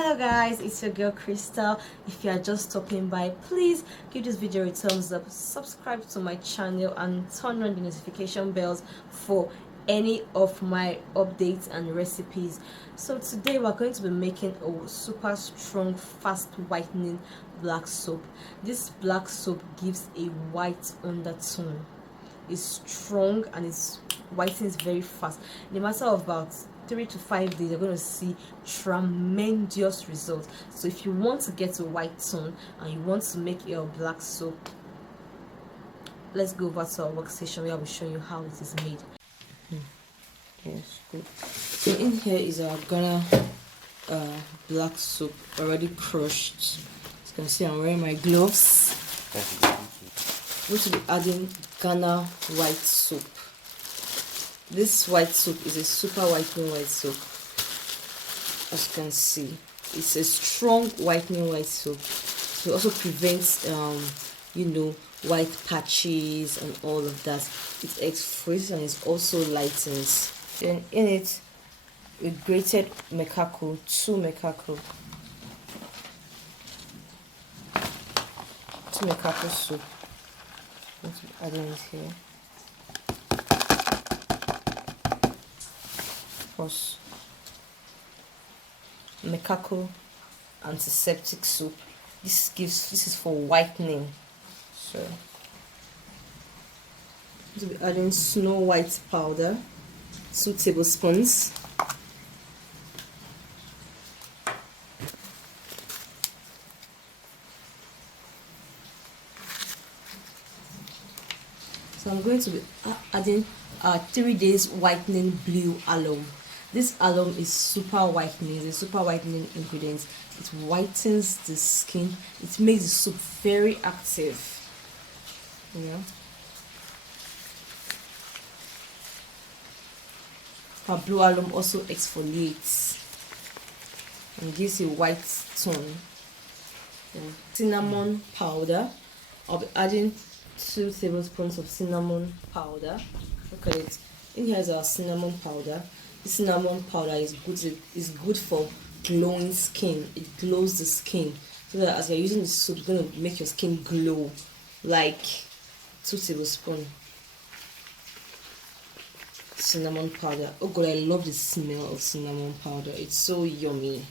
Hello guys, it's your girl Crystal. If you are just stopping by, please give this video a thumbs up, subscribe to my channel and turn on the notification bells for any of my updates and recipes. So today we're going to be making a super strong fast whitening black soap. This black soap gives a white undertone. It's strong and it's whitens very fast. In a matter of about 3 to 5 days, you're going to see tremendous results. So if you want to get a white tone and you want to make your black soap, let's go over to our workstation where I'll be showing you how it is made. Yes, good. So in here is our Ghana black soap already crushed. As you can see, I'm wearing my gloves. I'm going to be adding Ghana white soap. This white soap is a super whitening white soap. As you can see, it's a strong whitening white soap. So it also prevents white patches and all of that. It exfoliates and it also lightens. Then in it, we grated kenacol, 2 kenacol. 2 kenacol soap. I'm going to be adding it here. Plus kenacol antiseptic soap. This is for whitening. So I'm going to be adding Snow White powder, 2 tablespoons. So I'm going to be adding 3 days whitening blue alum. This alum is super whitening. It's a super whitening ingredient. It whitens the skin. It makes the soap very active. Our blue alum also exfoliates and gives a white tone. Cinnamon powder. I'll be adding 2 tablespoons of cinnamon powder. Look at it. In here is our cinnamon powder. This cinnamon powder is good for glowing skin. It glows the skin, so that as you're using the soap, it's going to make your skin glow. Like 2 tablespoons cinnamon powder. Oh god, I love the smell of cinnamon powder. It's so yummy.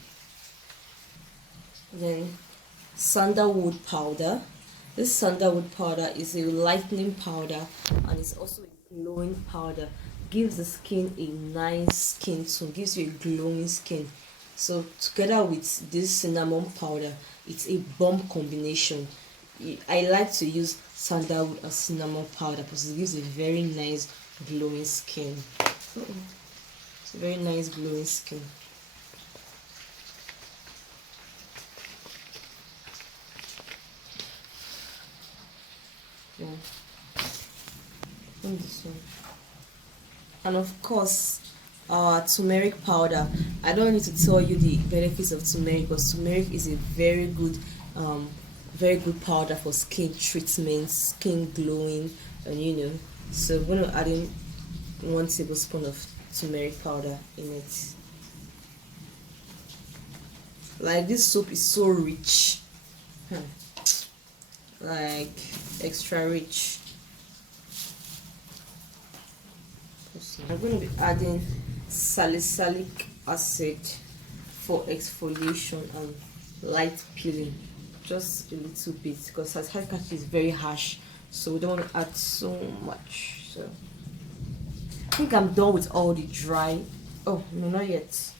Then sandalwood powder. This sandalwood powder is a lightening powder and it's also a glowing powder. Gives the skin a nice skin tone, gives you a glowing skin. So together with this cinnamon powder, it's a bomb combination. I like to use sandalwood and cinnamon powder because it gives a very nice glowing skin. It's a very nice glowing skin. Yeah. This one. And of course, our turmeric powder. I don't need to tell you the benefits of turmeric, because turmeric is a very good powder for skin treatment, skin glowing, and So we're going to add in 1 tablespoon of turmeric powder in it. Like, this soap is so rich, like extra rich. I'm going to be adding salicylic acid for exfoliation and light peeling, just a little bit, because salicylic acid is very harsh, so we don't want to add so much. So I think I'm done with all the dry. Oh no, not yet.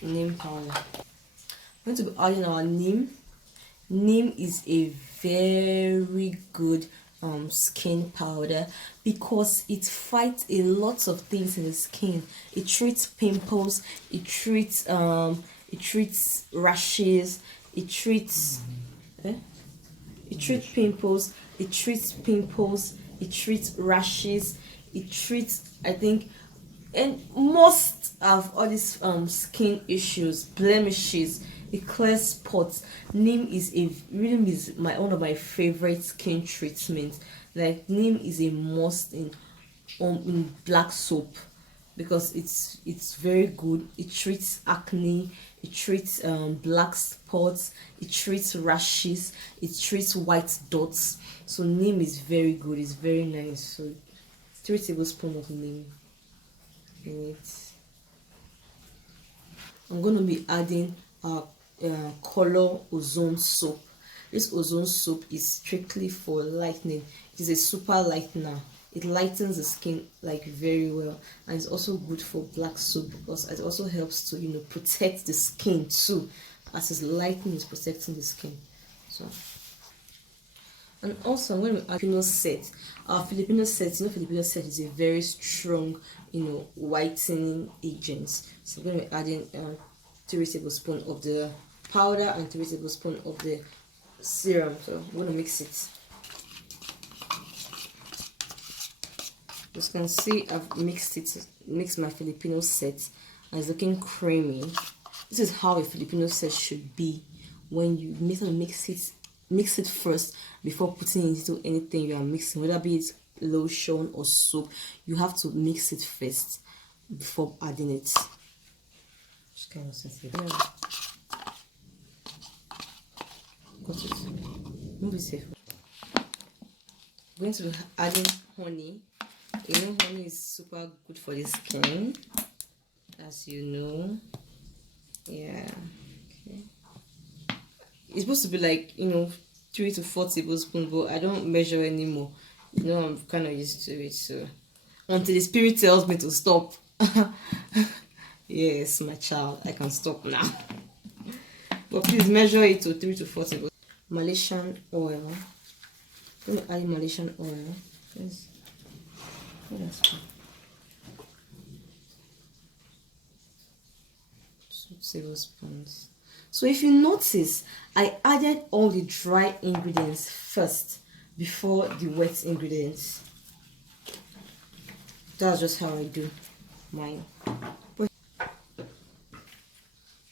Neem powder. I'm going to be adding our neem. Neem is a very good skin powder because it fights a lot of things in the skin. It treats pimples, it treats rashes, it treats pimples, it treats rashes, it treats, I think, and most of all these skin issues, blemishes. It clears spots. Neem is one of my favorite skin treatments. Like, neem is a must in black soap because it's very good. It treats acne, it treats black spots, it treats rashes, it treats white dots. So neem is very good, it's very nice. So 3 tablespoons of neem in it. I'm going to be adding color ozone soap. This ozone soap is strictly for lightening. It is a super lightener. It lightens the skin like very well, and it's also good for black soap because it also helps to, you know, protect the skin too, as it's lightening, is protecting the skin. So, and also I'm going to add Filipino set. Our Filipino set, you know, Filipino set is a very strong, you know, whitening agent. So I'm going to be adding 3 tablespoons of the powder and 3 tablespoons of the serum. So I'm going to mix it. As you can see, I've mixed my Filipino set, and it's looking creamy. This is how a Filipino set should be. When you mix it first before putting it into anything you are mixing, whether be it lotion or soap. You have to mix it first before adding it. Just kind of sensitive. Got it. Move it safe. I'm going to be adding honey. You know, honey is super good for the skin, as you know. Yeah. Okay. It's supposed to be like, you know, 3 to 4 tablespoons, but I don't measure anymore. You know, I'm kind of used to it. So until the spirit tells me to stop. Yes, my child, I can stop now. But please measure it to 3 to 4 tablespoons. Malaysian oil. I'm going to add Malaysian oil. Yes. Oh, that's good. 2 tablespoons. So if you notice, I added all the dry ingredients first before the wet ingredients. That's just how I do mine.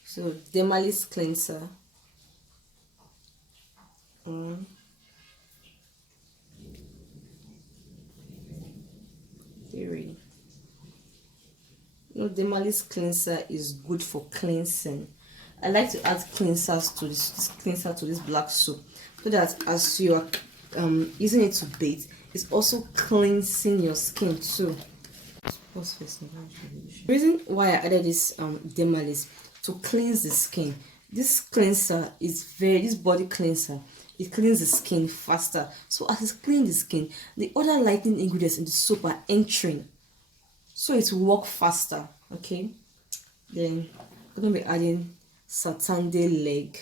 So dermalis cleanser. 3. You know, dermalis cleanser is good for cleansing. I like to add cleansers to this black soap, so that as you are using it to bathe, it's also cleansing your skin too. The reason why I added this dermalis to cleanse the skin. This cleanser is this body cleanser. It cleans the skin faster. So as it cleans the skin, the other lightening ingredients in the soap are entering, so it will work faster. Okay. Then I'm gonna be adding santande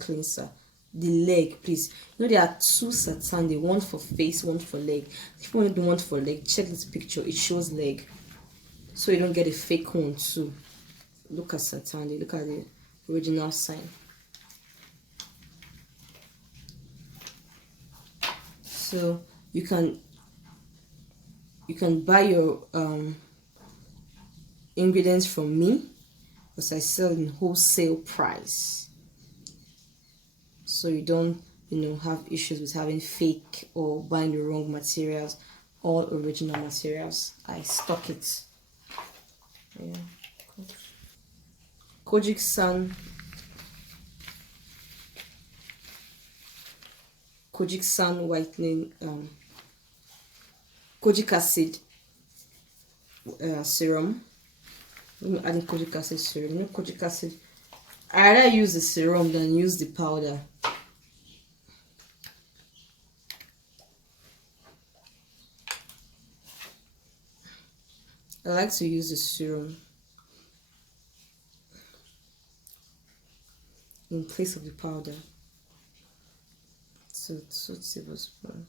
cleanser. The leg, please. You know, there are 2 santande, one for face, one for leg. If you want to do one for leg, check this picture. It shows leg, so you don't get a fake one too. Look at santande. Look at the original sign. So you can buy your ingredients from me, because I sell in wholesale price, so you don't, you know, have issues with having fake or buying the wrong materials. All original materials. I stock it. Yeah. Kojic Sun whitening, kojic acid serum. I'm adding kojic acid serum. You know, kojic acid, I rather use the serum than use the powder. I like to use the serum in place of the powder. So 2 tablespoons.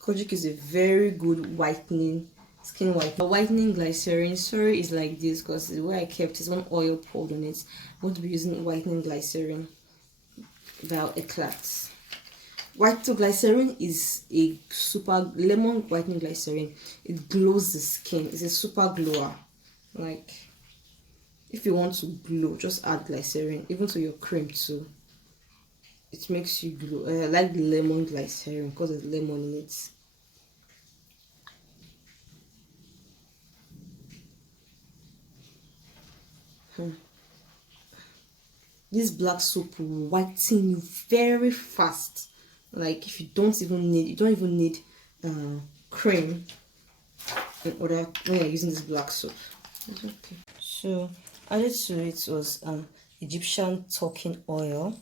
Kojic is a very good whitening, skin whitening. Whitening glycerin, sorry, is like this because the way I kept is one oil poured on it. I'm going to be using whitening glycerin Val Eclat. Whitening glycerin is a super lemon whitening glycerin. It glows the skin. It's a super glower. Like, if you want to glow, just add glycerin, even to your cream too. It makes you glow. I like the lemon glycerin because there's lemon in it. This black soap will whiten you very fast. Like if you don't even need cream in order when you're using this black soap. It's okay. So added to it was Egyptian talking oil.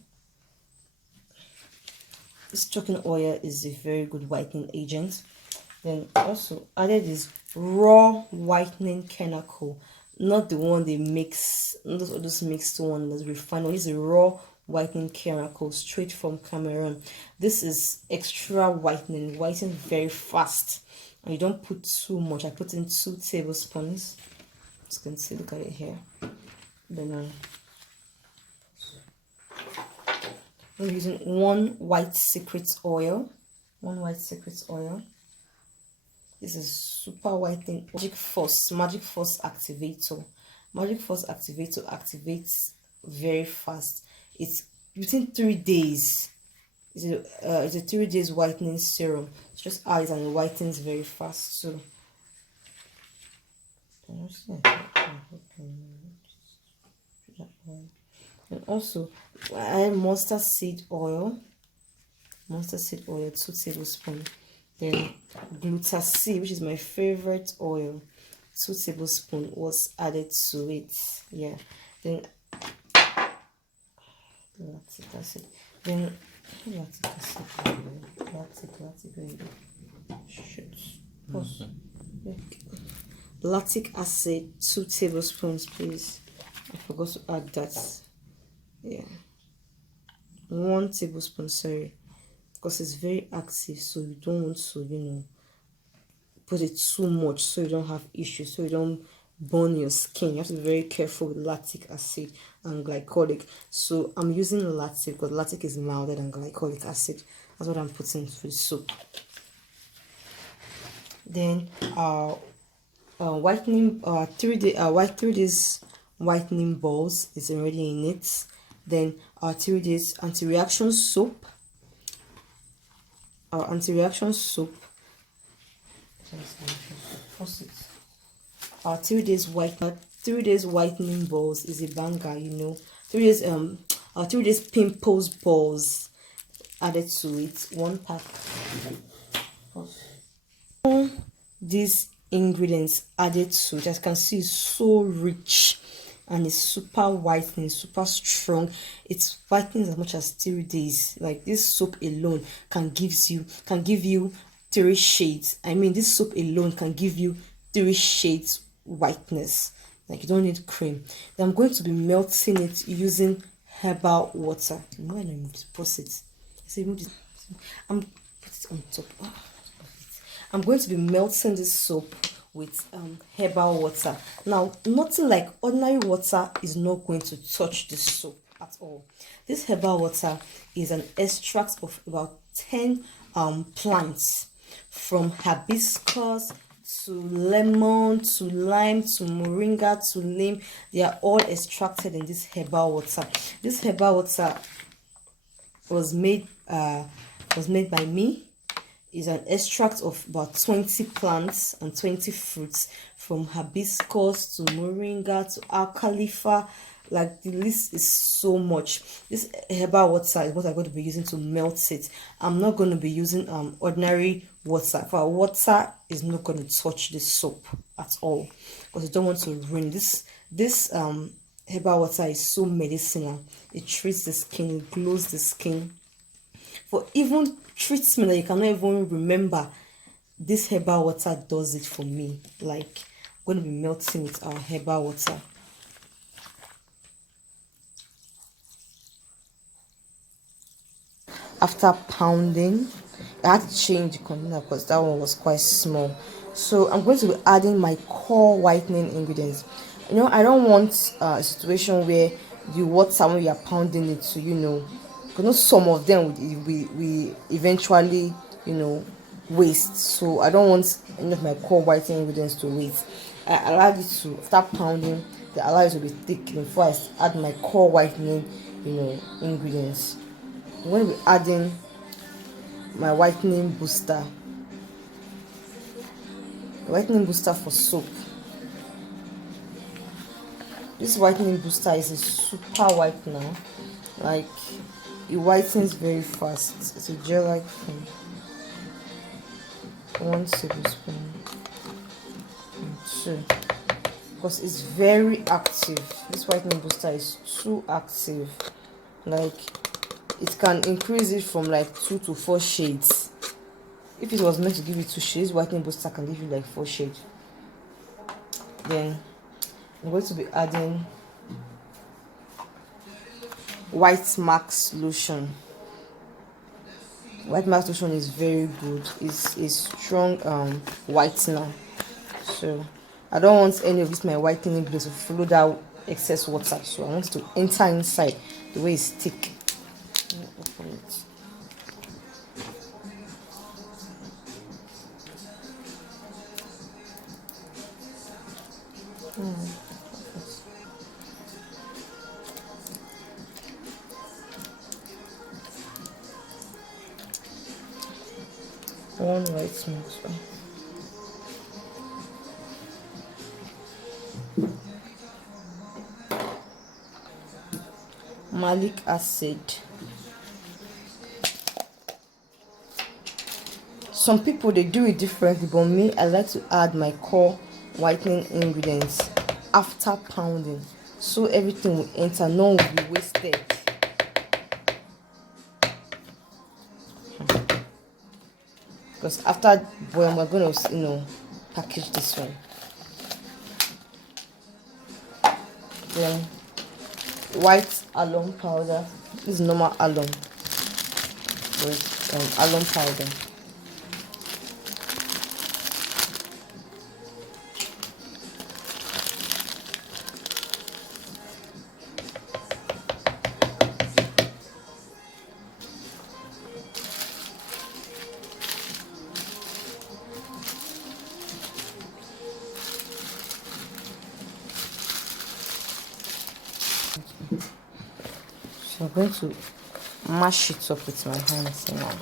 This talking oil is a very good whitening agent. Then also added is raw whitening kenacol, not the one they mix, not those mixed one that's refined. This is a raw whitening kenacol straight from Cameroon. This is extra whitening, whiten very fast, and you don't put too much. I put in 2 tablespoons. As you can see, look at it here. Then I'm using 1 white secret oil. 1 white secret oil. This is super whitening. Magic Force activator. Magic Force activator activates very fast. It's within 3 days. It's a 3 days whitening serum. It's just eyes and it whitens very fast. So and also I have mustard seed oil. 2 tablespoons. Then Gluta C, which is my favorite oil, 2 tablespoons was added to it. Yeah. Then lactic acid. Then lactic acid. Lactic acid, 2 tablespoons, please. I forgot to add that. Yeah. 1 tablespoon, sorry. Because it's very active, so you don't want to, put it too much so you don't have issues, so you don't burn your skin. You have to be very careful with lactic acid and glycolic. So I'm using Latic because Latic is milder than glycolic acid. That's what I'm putting for the soap. Then whitening 3 days whitening balls is already in it. Then 3 days anti-reaction soap. Our anti-reaction soap. 3 days 3 days whitening balls is a banger, 3 days 3 days pimples balls added to it. 1 pack. All these ingredients added to it, as you can see, is so rich and it's super whitening, super strong. It's whitening as much as 3 days. Like this soap alone can give you 3 shades. I mean, this soap alone can give you 3 shades whiteness. Like you don't need cream. Then I'm going to be melting it using herbal water. When I remove this, pause it. So remove this. I'm put it on top. I'm going to be melting this soap with herbal water. Now, nothing like ordinary water is not going to touch the soap at all. This herbal water is an extract of about 10 plants, from hibiscus to lemon to lime to moringa to neem. They are all extracted in this herbal water. This herbal water was made by me. Is an extract of about 20 plants and 20 fruits, from hibiscus to moringa to alcalipha. Like the list is so much. This herbal water is what I'm going to be using to melt it. I'm not going to be using ordinary water. For water is not going to touch the soap at all, because I don't want to ruin this. This herbal water is so medicinal. It treats the skin, it glows the skin. For even treatment that you cannot even remember, this herbal water does it for me. Like, I'm going to be melting with our herbal water. After pounding, I had to change the container because that one was quite small. So I'm going to be adding my core whitening ingredients. I don't want a situation where the water, when you are pounding it to, because some of them we eventually waste. So I don't want any of my core whitening ingredients to waste. I allow it to start pounding. They allow it to be thick before I add my core whitening ingredients. I'm going to be adding my whitening booster for soap. This whitening booster is a super whitener. Like, it whitens very fast. It's a gel-like thing. 1 tablespoon and 2, because it's very active. This whitening booster is too active. Like, it can increase it from like 2 to 4 shades. If it was meant to give you 2 shades, whitening booster can give you like 4 shades. Then I'm going to be adding White Max lotion. White Max lotion is very good. It's a strong whitener. So I don't want any of this my whitening base to follow that excess water. So I want it to enter inside the way it's thick. Let me open it. One white mix. Malic Acid. Some people they do it differently, but me, I like to add my core whitening ingredients after pounding, so everything will enter, none will be wasted. Because after boil, we're gonna, package this one. Then white alum powder. This is normal alum with alum powder. So I'm going to mash it up with my hands now.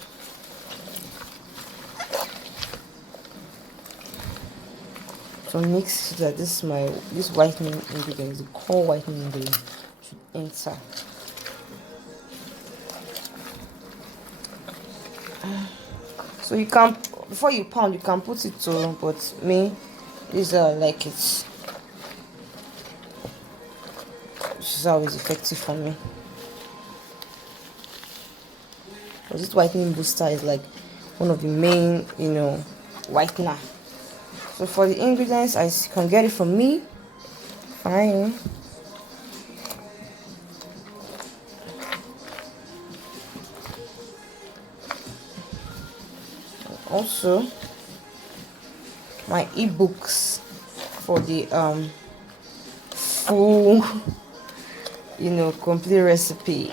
So mix so that this whitening ingredient, the core whitening ingredient, should enter. So you can, before you pound, you can put it to, but me, this is how I like it. This is always effective for me. Because this whitening booster is like one of the main, whitener. So for the ingredients, I can get it from me. Fine. Also, my ebooks for the full, complete recipe.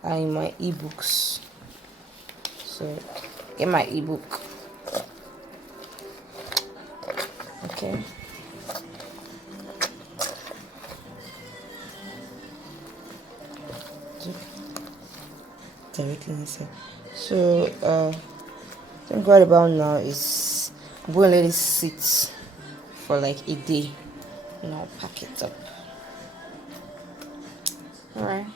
Are in my ebooks. So get my ebook. Okay. Directly inside. So I think right about now is I'm gonna let it sit for like a day and I'll pack it up. Alright.